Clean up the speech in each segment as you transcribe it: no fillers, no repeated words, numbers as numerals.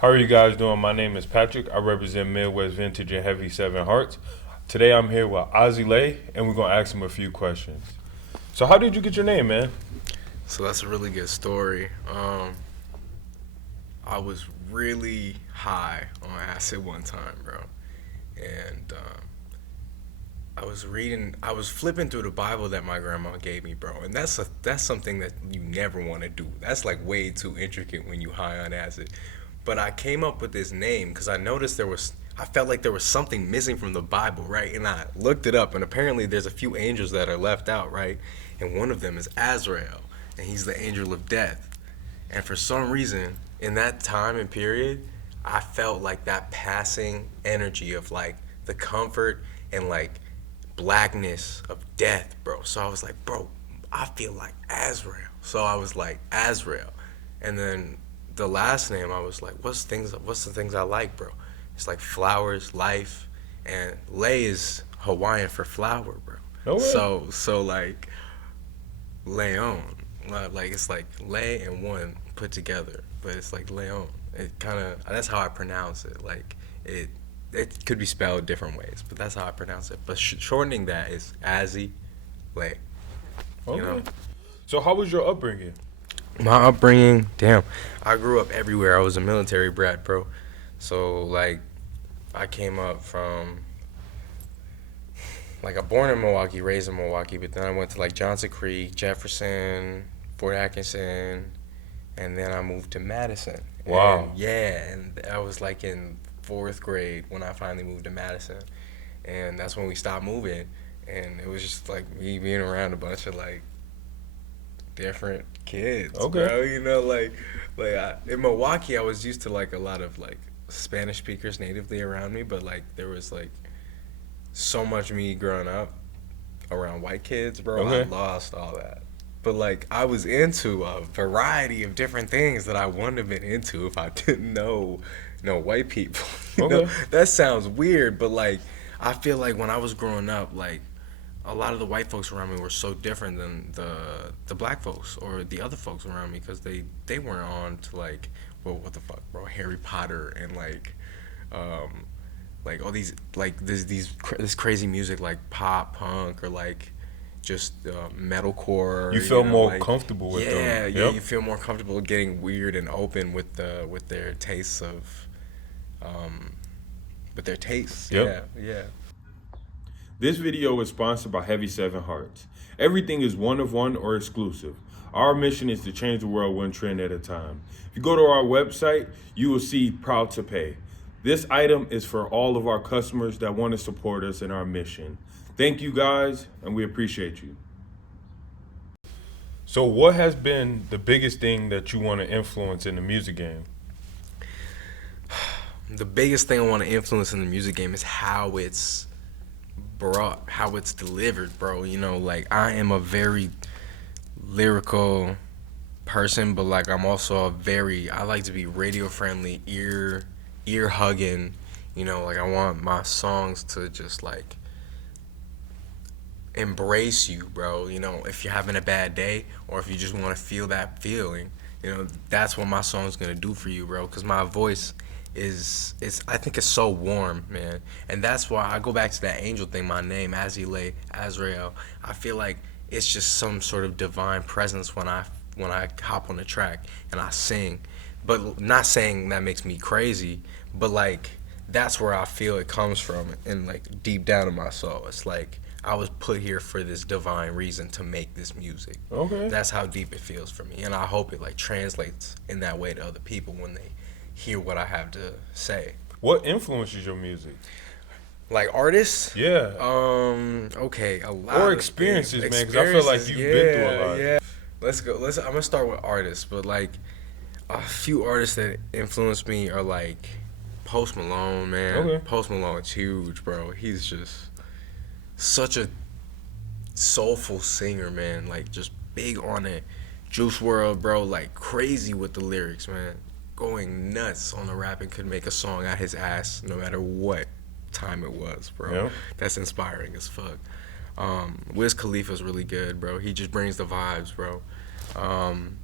How are you guys doing? My name is Patrick. I represent Midwest Vintage and Heavy Seven Hearts. Today I'm here with Ozzy Lay, and we're gonna ask him a few questions. So, how did you get your name, man? So that's a really good story. I was really high on acid one time, bro, and I was flipping through the Bible that my grandma gave me, bro, and that's something that you never want to do. That's like way too intricate when you high on acid. But I came up with this name because I felt like there was something missing from the Bible, right? And I looked it up, and apparently there's a few angels that are left out, right? And one of them is Azrael, and he's the angel of death. And for some reason, in that time and period, I felt like that passing energy of like the comfort and like blackness of death, bro. So I was like, bro, I feel like Azrael. So I was like Azrael. And then the last name, I was like, what's the things I like, bro? It's like flowers, life, and Lay is Hawaiian for flower, bro. No way. So like Leon, like it's like Lay and one put together, but it's like Leon. It kind of that's how I pronounce it. Like it could be spelled different ways, but that's how I pronounce it. But shortening that is Azzy Lay. You know, Okay. So, how was your upbringing? my upbringing, damn, I grew up everywhere. I was a military brat, bro. So like I came up from like I'm born in Milwaukee, raised in Milwaukee, but then I went to like Johnson Creek, Jefferson, Fort Atkinson, and then I moved to Madison. And Wow. yeah, and I was like in fourth grade when I finally moved to Madison, and that's when we stopped moving, and it was just like me being around a bunch of like different kids, Okay. bro. In Milwaukee, I was used to like a lot of like Spanish speakers natively around me, but like there was like so much me growing up around white kids, bro. I Okay. lost all that. But like I was into a variety of different things that I wouldn't have been into if I didn't know white people. Okay. That sounds weird, but like I feel like when I was growing up, like a lot of the white folks around me were so different than the black folks or the other folks around me because they weren't on to like well what the fuck, bro, Harry Potter and um like all these like this crazy music like pop punk or like just metalcore, You feel more like comfortable with them. yeah, Yep. you feel more comfortable getting weird and open with their tastes of um with their tastes. Yep. Yeah. This video is sponsored by Heavy Seven Hearts. Everything is one of one or exclusive. Our mission is to change the world one trend at a time. If you go to our website, you will see Proud to Pay. This item is for all of our customers that want to support us in our mission. Thank you guys, and we appreciate you. So, what has been the biggest thing that you want to influence in the music game? The biggest thing I want to influence in the music game is how it's brought, how it's delivered, bro. Like I am a very lyrical person, but like I'm also I like to be radio friendly, ear hugging. Like I want my songs to just like embrace you, bro. If you're having a bad day or if you just want to feel that feeling, that's what my song's gonna do for you, bro. Cause my voice is I think it's so warm, man, and that's why I go back to that angel thing. My name, Azilay, Azrael. I feel like it's just some sort of divine presence when I hop on the track and I sing, but not saying that makes me crazy, but like that's where I feel it comes from, and like deep down in my soul, it's like I was put here for this divine reason to make this music. Okay. That's how deep it feels for me, and I hope it like translates in that way to other people when they hear what I have to say. What influences your music? Like artists, Yeah. okay, a lot Or of things. experiences, man, because I feel like Experiences, you've been through a yeah, lot. yeah. Let's go. I'm gonna start with artists, but like a few artists that influenced me are like Post Malone, man. Okay. Post Malone's huge, bro. He's just such a soulful singer, man. Like just big on it. Juice World, bro, like crazy with the lyrics, man. Going nuts on the rap and could make a song out his ass no matter what time it was, bro. Yeah. That's inspiring as fuck. Wiz Khalifa's really good, bro. He just brings the vibes, bro. Um,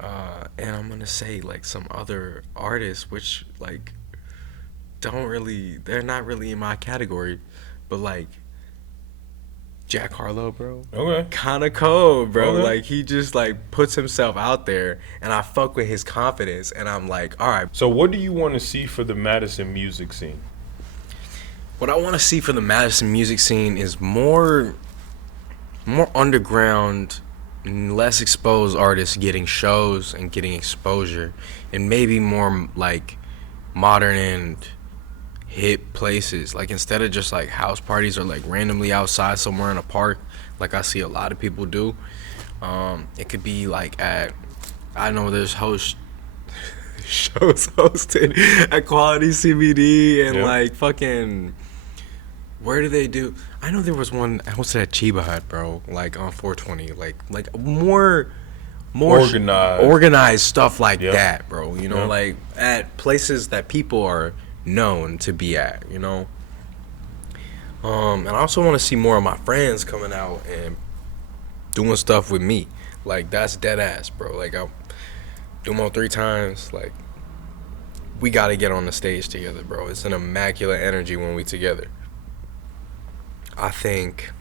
And I'm gonna say like some other artists which like they're not really in my category, but like Jack Harlow, bro. Okay. Kind of cold, bro. Okay. Like he just like puts himself out there, and I fuck with his confidence, and I'm like, all right. So what do you want to see for the Madison music scene? What I want to see for the Madison music scene is more underground, less exposed artists getting shows and getting exposure, and maybe more like modern and hip places. Like instead of just like house parties or like randomly outside somewhere in a park, like I see a lot of people do. It could be like I know there's shows hosted at Quality CBD and Yep. like fucking. Where do they do? I know there was one hosted at Chiba Hut, bro. Like on 420, like more organized stuff like Yep. that, bro. You know, Yep. like at places that people are known to be at. You know. And I also want to see more of my friends coming out and doing stuff with me. Like that's dead ass, bro. Like I do them 3 times. Like we gotta get on the stage together, bro. It's an immaculate energy when we together. I think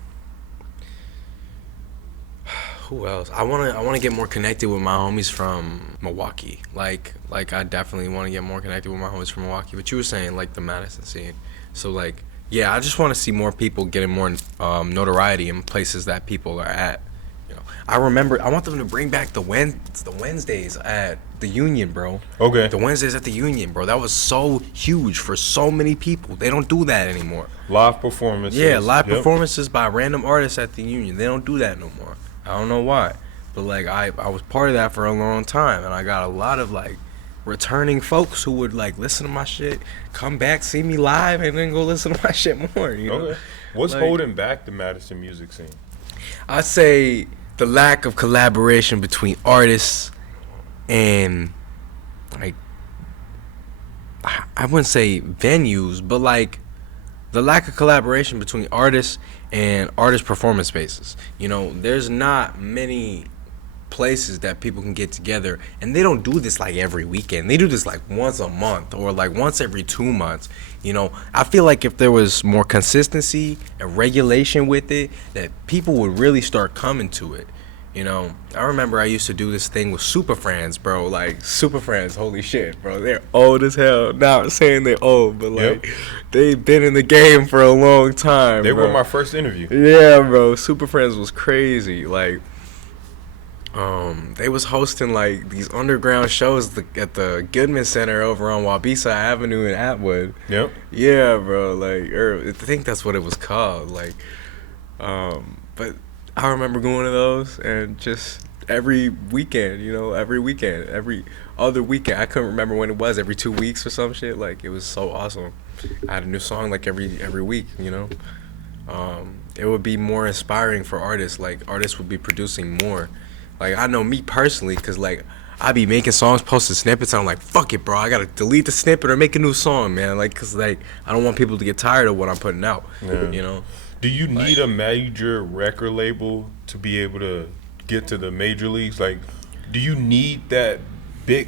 who else? I wanna get more connected with my homies from Milwaukee. Like I definitely want to get more connected with my homies from Milwaukee. But you were saying like the Madison scene. So like yeah, I just want to see more people getting more notoriety in places that people are at. You know, I want them to bring back the Wednesdays at the Union, bro. Okay. The Wednesdays at the Union, bro. That was so huge for so many people. They don't do that anymore. Live performances. Yeah, live Yep. performances by random artists at the Union. They don't do that no more. I don't know why. But like I was part of that for a long time, and I got a lot of like returning folks who would like listen to my shit, come back, see me live, and then go listen to my shit more. You know? Okay. What's Like- holding back the Madison music scene? I'd say the lack of collaboration between artists and like I wouldn't say venues, but like the lack of collaboration between artists and artist performance spaces. You know, there's not many places that people can get together, and they don't do this like every weekend. They do this like once a month or like once every 2 months. You know, I feel like if there was more consistency and regulation with it, that people would really start coming to it. You know, I remember I used to do this thing with Super Friends, bro. Like Super Friends, holy shit, bro. They're old as hell. Not saying they're old, but like they've been in the game for a long time. They bro. were my first interview. Yeah, bro. Super Friends was crazy. Like, they was hosting like these underground shows at the Goodman Center over on Wabisa Avenue in Atwood. Yep. Yeah, bro. Like, I think that's what it was called. Like, but I remember going to those and just every weekend, you know, every other weekend. I couldn't remember when it was. Every 2 weeks or some shit. Like, it was so awesome. I had a new song like every week, you know. It would be more inspiring for artists. Like, artists would be producing more. Like, I know me personally, because, like, I be making songs, posting snippets, and I'm like, fuck it, bro. I got to delete the snippet or make a new song, man. Like, because, like, I don't want people to get tired of what I'm putting out, Yeah. you know? Do you need a major record label to be able to get to the major leagues? Like, do you need that big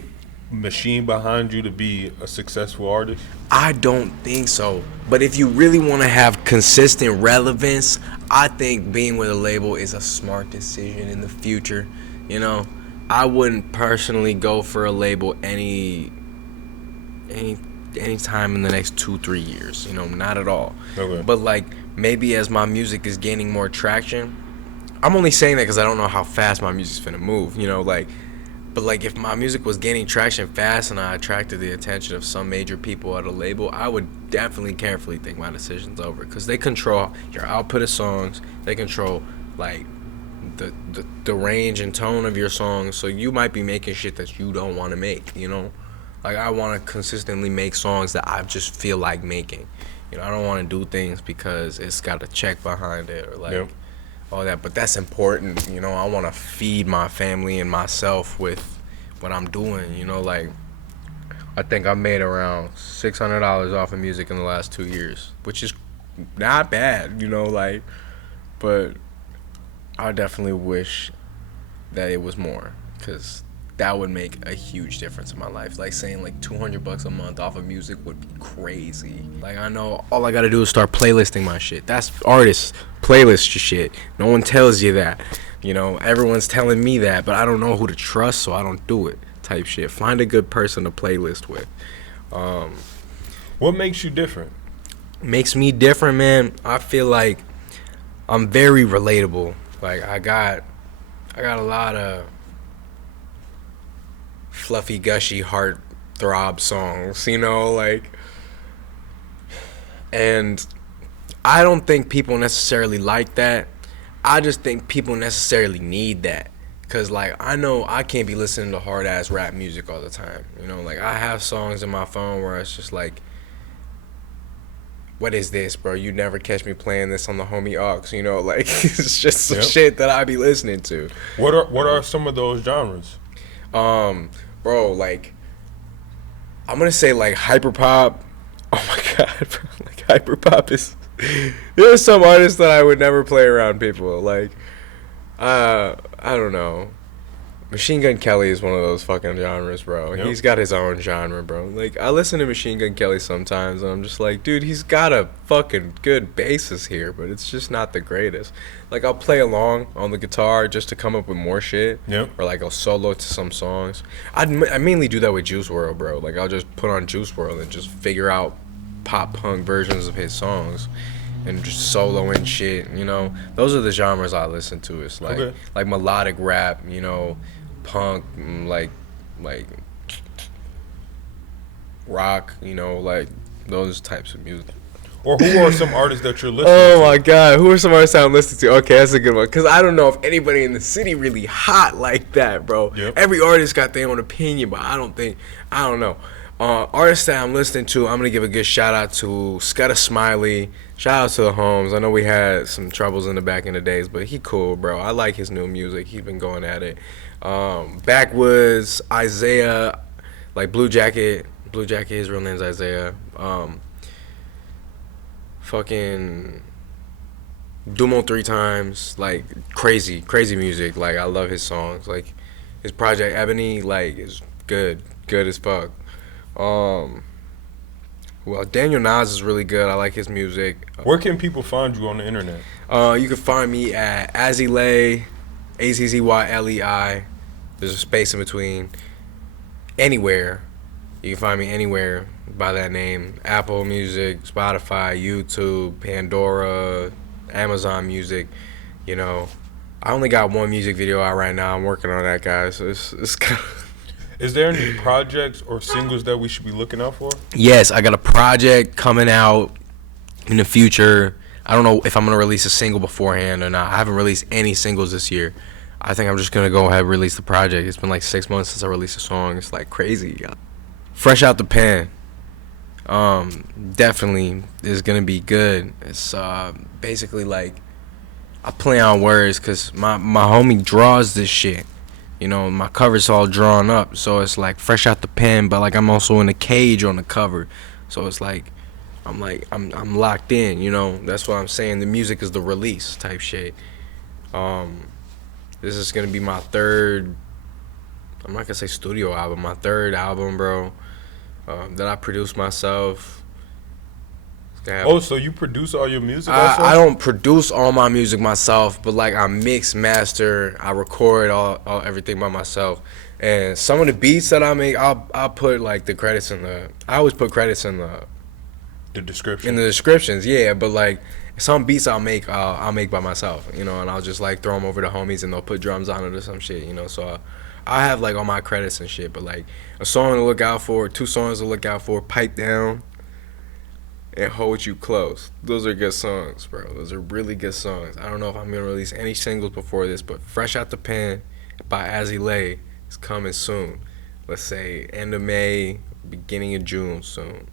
machine behind you to be a successful artist? I don't think so. But if you really want to have consistent relevance, I think being with a label is a smart decision in the future. You know, I wouldn't personally go for a label any time in the next 2-3 years. You know, not at all. Okay. But like maybe as my music is gaining more traction, I'm only saying that because I don't know how fast my music's gonna move. You know, like. But like if my music was gaining traction fast and I attracted the attention of some major people at a label, I would definitely carefully think my decisions over, because they control your output of songs. They control like the range and tone of your songs. So you might be making shit that you don't want to make, you know? Like I want to consistently make songs that I just feel like making. You know, I don't want to do things because it's got a check behind it or like Yep. all that, but that's important. You know, I want to feed my family and myself with what I'm doing. You know, like I think I made around $600 off of music in the last 2 years, which is not bad. You know, like, but I definitely wish that it was more, because that would make a huge difference in my life. Like saying like $200 a month off of music would be crazy. Like I know all I gotta do is start playlisting my shit. That's artists playlist your shit. No one tells you that. You know, everyone's telling me that, but I don't know who to trust, so I don't do it. Type shit. Find a good person to playlist with. What makes you different? Makes me different, man. I feel like I'm very relatable. Like I got a lot of fluffy, gushy, heart throb songs, you know, like, and I don't think people necessarily like that. I just think people necessarily need that. Cause like I know I can't be listening to hard ass rap music all the time. You know, like I have songs in my phone where it's just like, what is this, bro? You never catch me playing this on the homie aux. You know, like it's just some shit that I be listening to. What are some of those genres? Bro, like I'm gonna say like hyperpop. Oh my god, bro. Like hyperpop is. There's some artists that I would never play around people. Like, I don't know. Machine Gun Kelly is one of those fucking genres, bro. Yep. He's got his own genre, bro. Like, I listen to Machine Gun Kelly sometimes, and I'm just like, dude, he's got a fucking good basis here, but it's just not the greatest. Like, I'll play along on the guitar just to come up with more shit. Yep. Or, like, I'll solo to some songs. I mainly do that with Juice WRLD, bro. Like, I'll just put on Juice WRLD and just figure out pop-punk versions of his songs. And just solo and shit, you know. Those are the genres I listen to. It's like like melodic rap, you know, punk, like rock, you know, like those types of music. Or who are some artists that you're listening to? Oh my god, who are some artists I'm listening to? Okay, that's a good one. Cause I don't know if anybody in the city really hot like that, bro. Yep. Every artist got their own opinion, but I don't know. Artists that I'm listening to, I'm gonna give a good shout out to Scudda Smiley. Shout out to the Holmes. I know we had some troubles in the back in the days, but he cool, bro. I like his new music. He's been going at it. Backwoods, Isaiah, like Blue Jacket. Blue Jacket, his real name's Isaiah. Fucking Dumo 3 times. Like crazy music. Like I love his songs. Like his project Ebony, like is good as fuck. Well, Daniel Nas is really good. I like his music. Where can people find you on the internet? You can find me at Azzylei, Azzyylei. There's a space in between. Anywhere. You can find me anywhere by that name. Apple Music, Spotify, YouTube, Pandora, Amazon Music. You know, I only got one music video out right now. I'm working on that, guys. So it's kind of... Is there any projects or singles that we should be looking out for? Yes, I got a project coming out in the future. I don't know if I'm going to release a single beforehand or not. I haven't released any singles this year. I think I'm just going to go ahead and release the project. It's been like 6 months since I released a song. It's like crazy. Fresh out the pen. Definitely is going to be good. It's basically like I play on words because my homie draws this shit. You know, my cover's all drawn up, so it's like fresh out the pen, but like I'm also in a cage on the cover, so it's like I'm locked in. You know, that's what I'm saying. The music is the release type shit. This is gonna be my third. I'm not gonna say studio album. My third album, bro, that I produced myself. Oh, so you produce all your music also? I don't produce all my music myself, but like I mix, master, I record all everything by myself. And some of the beats that I make, I'll put like the credits in the. I always put credits in the description. In the descriptions, yeah. But like some beats I'll make by myself, you know, and I'll just like throw them over to homies and they'll put drums on it or some shit, you know. So I have like all my credits and shit, but like a song to look out for, 2 songs to look out for, Pipe Down and Hold You Close. Those are good songs, bro. Those are really good songs. I don't know if I'm gonna release any singles before this, but Fresh Out the Pen by Azzylei is coming soon. Let's say end of May, beginning of June soon.